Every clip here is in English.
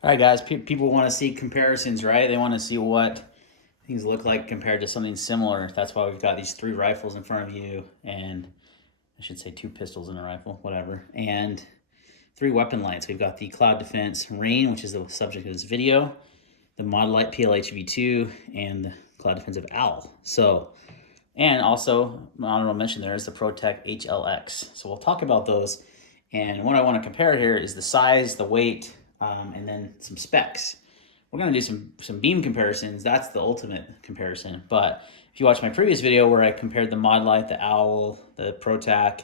All right, guys, people want to see comparisons, right? They want to see what things look like compared to something similar. That's why we've got these three rifles in front of you, and I should say two pistols in a rifle, whatever, and three weapon lights. We've got the Cloud Defense Rein, which is the subject of this video, the Modlite PLHV2, and the Cloud Defensive Owl. So, and also, honorable mention there is the ProTech HLX. So we'll talk about those. And what I want to compare here is the size, the weight, and then some specs. We're going to do some beam comparisons. That's the ultimate comparison. But if you watch my previous video where I compared the Modlite, the Owl, the ProTac,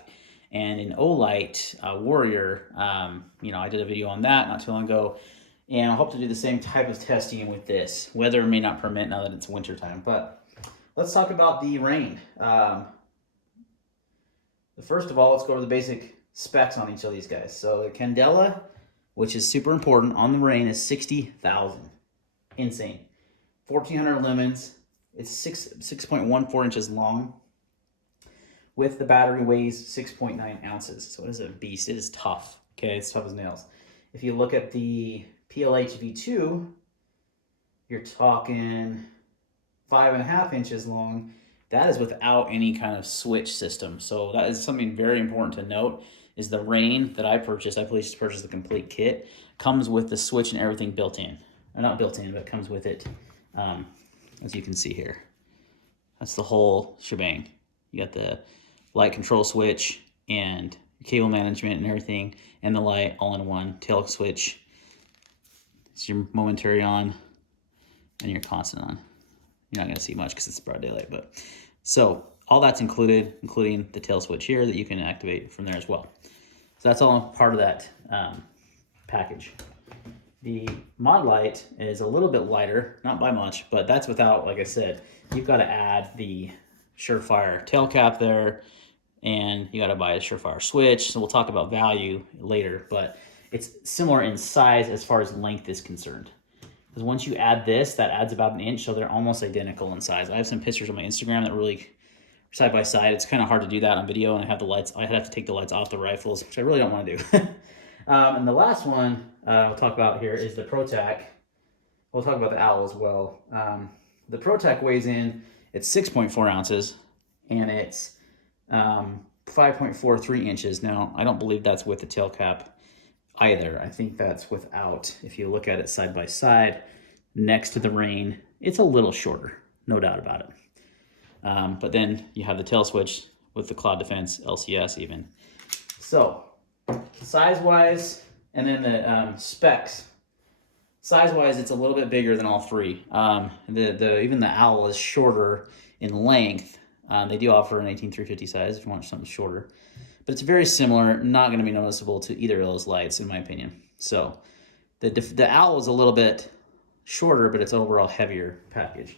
and an Olight Warrior, I did a video on that not too long ago. And I hope to do the same type of testing with this. Weather may not permit now that it's wintertime. But let's talk about the Rein. First of all, let's go over the basic specs on each of these guys. So the Candela, which is super important on the Rein, is 60,000. Insane. 1,400 lumens. It's 6.14 inches long. With the battery weighs 6.9 ounces. So it is a beast. It is tough. Okay, it's tough as nails. If you look at the PLHV2, you're talking 5.5 inches long. That is without any kind of switch system. So that is something very important to note. Is the Rein that I purchased the complete kit, comes with the switch and everything built in. Or not built in, but it comes with it, as you can see here. That's the whole shebang. You got the light control switch and cable management and everything, and the light all in one. Tail switch. It's your momentary on and your constant on. You're not going to see much because it's broad daylight, but so all that's included, including the tail switch here that you can activate from there as well. So that's all part of that package. The Modlite is a little bit lighter, not by much, but that's without, like I said, you've got to add the Surefire tail cap there, and you got to buy a Surefire switch. So we'll talk about value later, but it's similar in size as far as length is concerned. Because once you add this, that adds about an inch, so they're almost identical in size. I have some pictures on my Instagram that really side by side. It's kind of hard to do that on video, and I have the lights. I have to take the lights off the rifles, which I really don't want to do. And the last one we'll talk about here is the ProTac. We'll talk about the Owl as well. The ProTac weighs in, it's 6.4 ounces, and it's 5.43 inches. Now, I don't believe that's with the tail cap either. I think that's without. If you look at it side by side, next to the Rein, it's a little shorter, no doubt about it. But then you have the tail switch with the Cloud Defense LCS even. So size-wise, and then the specs. Size-wise, it's a little bit bigger than all three. Even the Owl is shorter in length. They do offer an 18-350 size if you want something shorter. But it's very similar, not going to be noticeable to either of those lights, in my opinion. So the Owl is a little bit shorter, but it's overall heavier package.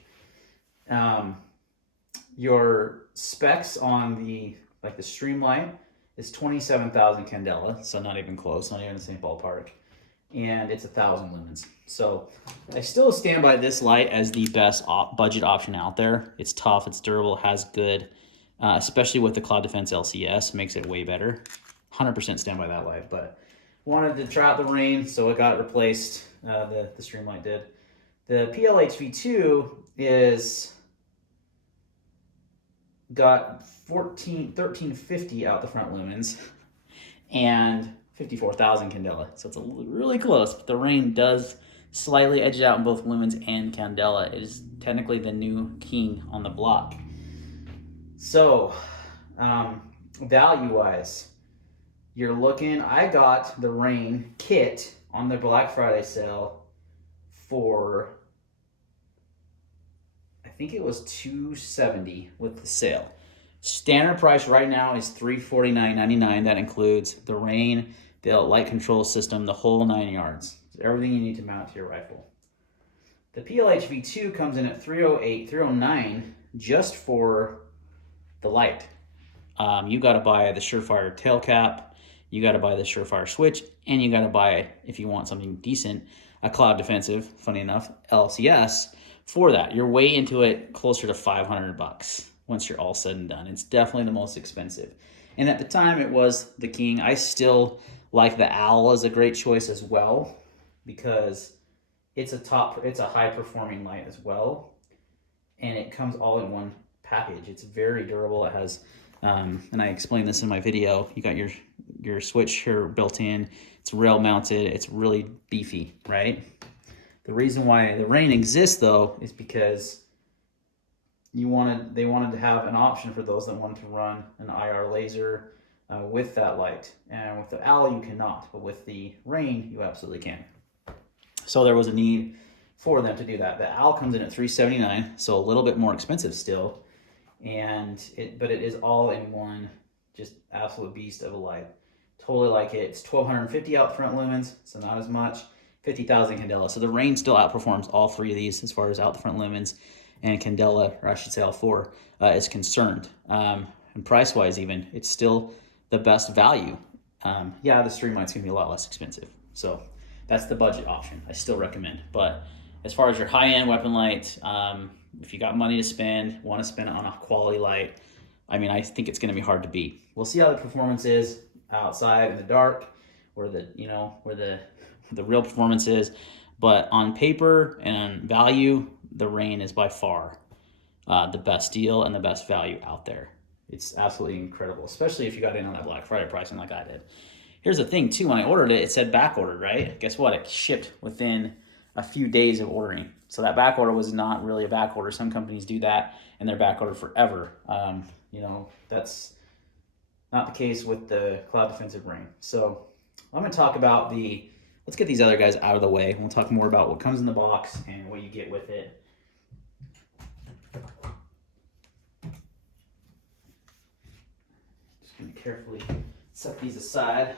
Your specs on the Streamlight is 27,000 candela, so not even close, not even the same ballpark, and it's 1,000 lumens. So I still stand by this light as the best budget option out there. It's tough, it's durable, has good, especially with the Cloud Defense LCS, makes it way better. 100% stand by that light, but wanted to try out the Rein, so it got replaced. The Streamlight did. The PLHV2 is got 1350 out the front lumens and 54,000 candela. So it's really close, but the Rein does slightly edge it out in both lumens and candela. It is technically the new king on the block. So value-wise, you're looking, I got the Rein kit on the Black Friday sale for, I think it was $270 with the sale. Standard price right now is $349.99. That includes the Rein, the light control system, the whole 9 yards. Everything you need to mount to your rifle. The PLHV2 comes in at $308, $309 just for the light. You got to buy the Surefire tail cap, you got to buy the Surefire switch, and you got to buy, if you want something decent, a Cloud Defensive, funny enough, LCS for that. You're way into it, closer to $500 once you're all said and done. It's definitely the most expensive. And at the time, it was the king. I still like the Owl as a great choice as well. because it's a high performing light as well, and it comes all in one package. It's very durable. It has, and I explained this in my video. You got your switch here built in. It's rail mounted. It's really beefy, right? The reason why the Rein exists though is because they wanted to have an option for those that wanted to run an IR laser with that light. And with the Owl you cannot, but with the Rein you absolutely can. So there was a need for them to do that. The Owl comes in at $379, so a little bit more expensive still, but it is all in one, just absolute beast of a light. Totally like it. It's 1250 out front lumens, so not as much. 50,000 candela. So the Rein still outperforms all three of these as far as out the front lumens and candela, or I should say all four, is concerned. And price-wise even, it's still the best value. Yeah, the Streamlight's gonna be a lot less expensive. So that's the budget option. I still recommend. But as far as your high-end weapon light, if you got money to spend, want to spend it on a quality light, I mean, I think it's gonna be hard to beat. We'll see how the performance is outside in the dark, where the real performance is. But on paper and value, the Rein is by far the best deal and the best value out there. It's absolutely incredible, especially if you got in on that Black Friday pricing like I did. Here's the thing too, when I ordered it, it said back ordered, right? Guess what? It shipped within a few days of ordering. So that back order was not really a back order. Some companies do that and they're back ordered forever. That's not the case with the Cloud Defensive Rein. So I'm gonna talk about let's get these other guys out of the way. We'll talk more about what comes in the box and what you get with it. Just gonna carefully set these aside.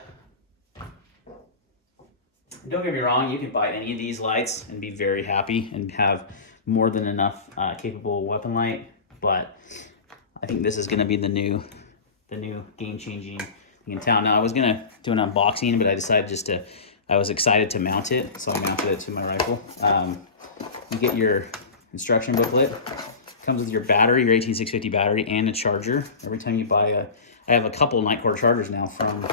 Don't get me wrong, you can buy any of these lights and be very happy and have more than enough capable weapon light, but I think this is gonna be the new game-changing thing in town. Now I was gonna do an unboxing, but I decided I was excited to mount it, so I mounted it to my rifle. You get your instruction booklet. Comes with your battery, your 18650 battery, and a charger. Every time you buy I have a couple Nightcore chargers now from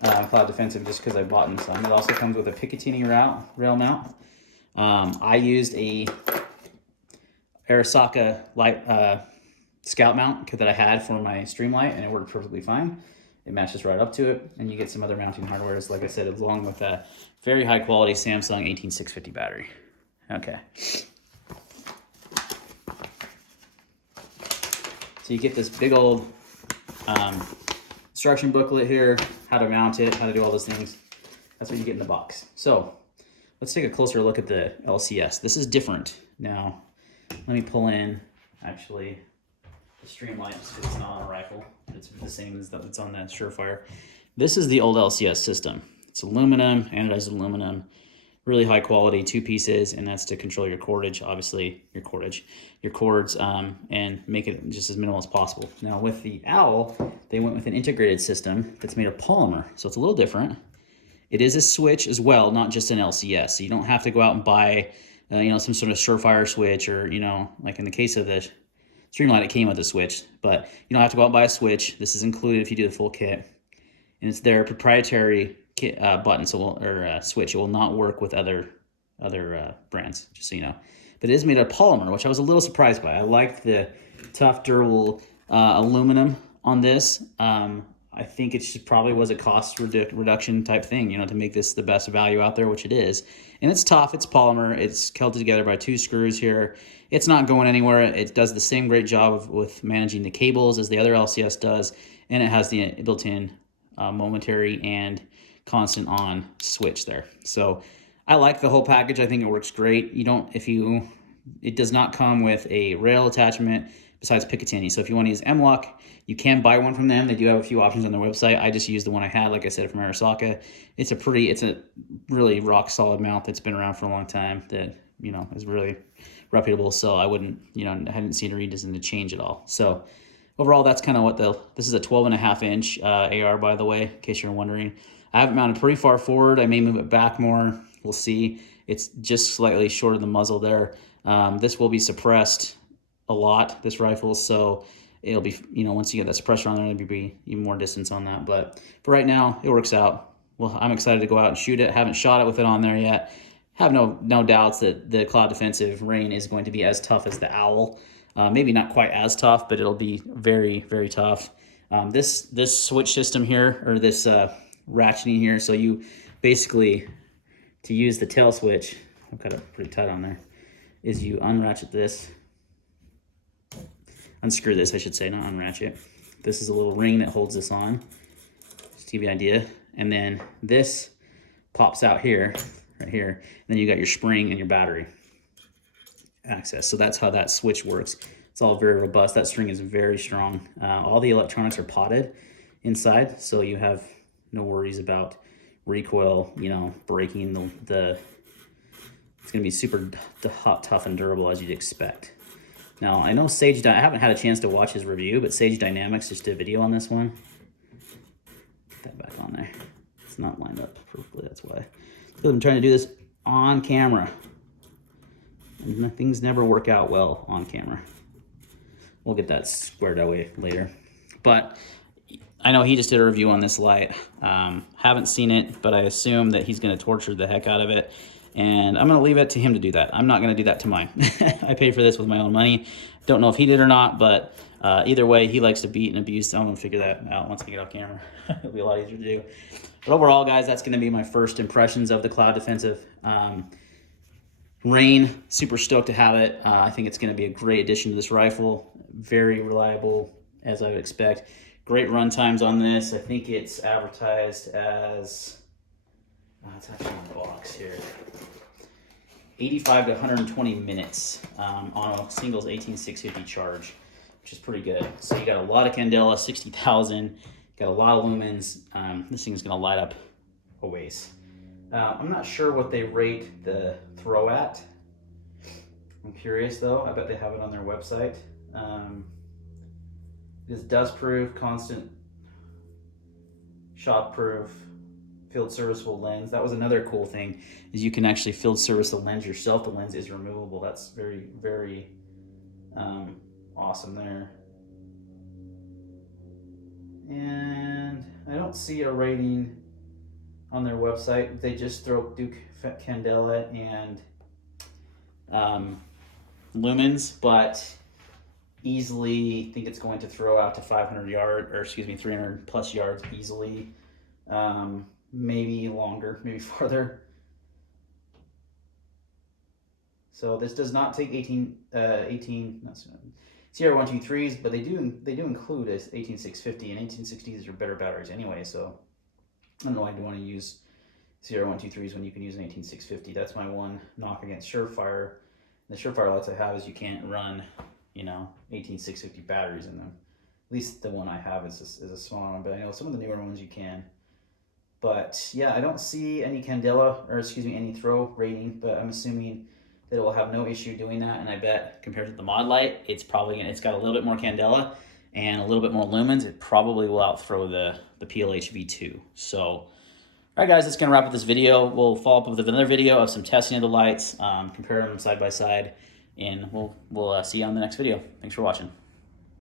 Cloud Defensive, just because I bought them some. It also comes with a Picatinny rail mount. I used a Arasaka light scout mount that I had for my Streamlight, and it worked perfectly fine. It matches right up to it, and you get some other mounting hardware, like I said, along with a very high quality Samsung 18650 battery. Okay. So you get this big old instruction booklet here, how to mount it, how to do all those things. That's what you get in the box. So let's take a closer look at the LCS. This is different. Now, let me pull in, actually, the Streamlight, because it's not on a rifle. It's the same as that's on that Surefire. This is the old LCS system. It's aluminum, anodized aluminum, really high quality, 2 pieces, and that's to control your cordage, obviously your cords, and make it just as minimal as possible. Now with the Owl, they went with an integrated system that's made of polymer, so it's a little different. It is a switch as well, not just an LCS. So you don't have to go out and buy, some sort of Surefire switch, or like in the case of the Streamlight, it came with a switch, but you don't have to go out and buy a switch. This is included if you do the full kit, and it's their proprietary kit, button, switch. It will not work with other brands, just so you know. But it is made of polymer, which I was a little surprised by. I liked the tough, durable aluminum on this. I think it probably was a cost reduction type thing, to make this the best value out there, which it is. And it's tough, it's polymer, it's held together by 2 screws here. It's not going anywhere. It does the same great job with managing the cables as the other LCS does, and it has the built-in momentary and constant on switch there. So I like the whole package. I think it works great. It does not come with a rail attachment besides Picatinny. So if you want to use M-Lock, you can buy one from them. They do have a few options on their website. I just used the one I had, like I said, from Arasaka. It's a really rock solid mount that's been around for a long time that, is really reputable. So I wouldn't, I hadn't seen a reason to change at all. So overall, that's kind of what this is a 12.5-inch AR, by the way, in case you're wondering. I have it mounted pretty far forward. I may move it back more. We'll see. It's just slightly short of the muzzle there. This will be suppressed a lot, this rifle, so it'll be, once you get that suppressor on there, there'll be even more distance on that. But for right now, it works out. well, I'm excited to go out and shoot it. Haven't shot it with it on there yet. Have no doubts that the Cloud Defensive Rein is going to be as tough as the Owl. Maybe not quite as tough, but it'll be very, very tough. This switch system here, or this ratcheting here, so you basically, to use the tail switch, I've got it pretty tight on there, is you unratchet this, unscrew this, I should say, not unratchet. This is a little ring that holds this on, just to give you an idea. And then this pops out here, right here. And then you got your spring and your battery access. So that's how that switch works. It's all very robust. That string is very strong. All the electronics are potted inside, so you have no worries about recoil, you know, breaking the it's going to be super tough and durable as you'd expect. Now, I know I haven't had a chance to watch his review, but Sage Dynamics just did a video on this one. Put that back on there. It's not lined up perfectly, that's why. So I'm trying to do this on camera. And things never work out well on camera. We'll get that squared away later. But I know he just did a review on this light. Haven't seen it, but I assume that he's going to torture the heck out of it. And I'm going to leave it to him to do that. I'm not going to do that to mine. I paid for this with my own money. Don't know if he did or not, but either way, he likes to beat and abuse. I'm going to figure that out once I get off camera. It'll be a lot easier to do. But overall, guys, that's going to be my first impressions of the Cloud Defensive Rein. Super stoked to have it. I think it's going to be a great addition to this rifle. Very reliable, as I would expect. Great run times on this. I think it's advertised as, it's actually on the box here, 85 to 120 minutes on a singles 18650 charge, which is pretty good. So you got a lot of candela, 60,000, got a lot of lumens. This thing's gonna light up a ways. I'm not sure what they rate the throw at. I'm curious though. I bet they have it on their website. It is dust proof, constant shot proof, field serviceable lens. That was another cool thing, is you can actually field service the lens yourself. The lens is removable. That's very, very awesome there. And I don't see a rating on their website. They just do candela and lumens, but easily think it's going to throw out to 300 plus yards easily. Maybe longer, maybe farther. So this does not take 18 CR123s, but they do include a 18650, and 18650s are better batteries anyway. So I don't know why you want to use CR123s when you can use an 18650. That's my one knock against Surefire. The Surefire lights I have is you can't run, 18650 batteries in them. At least the one I have is a smaller one, but I know some of the newer ones you can. But yeah, I don't see any any throw rating, but I'm assuming that it will have no issue doing that. And I bet compared to the Modlite, it's got a little bit more candela and a little bit more lumens. It probably will outthrow the PLH V2. So, all right, guys, that's gonna wrap up this video. We'll follow up with another video of some testing of the lights, compare them side by side, and we'll see you on the next video. Thanks for watching.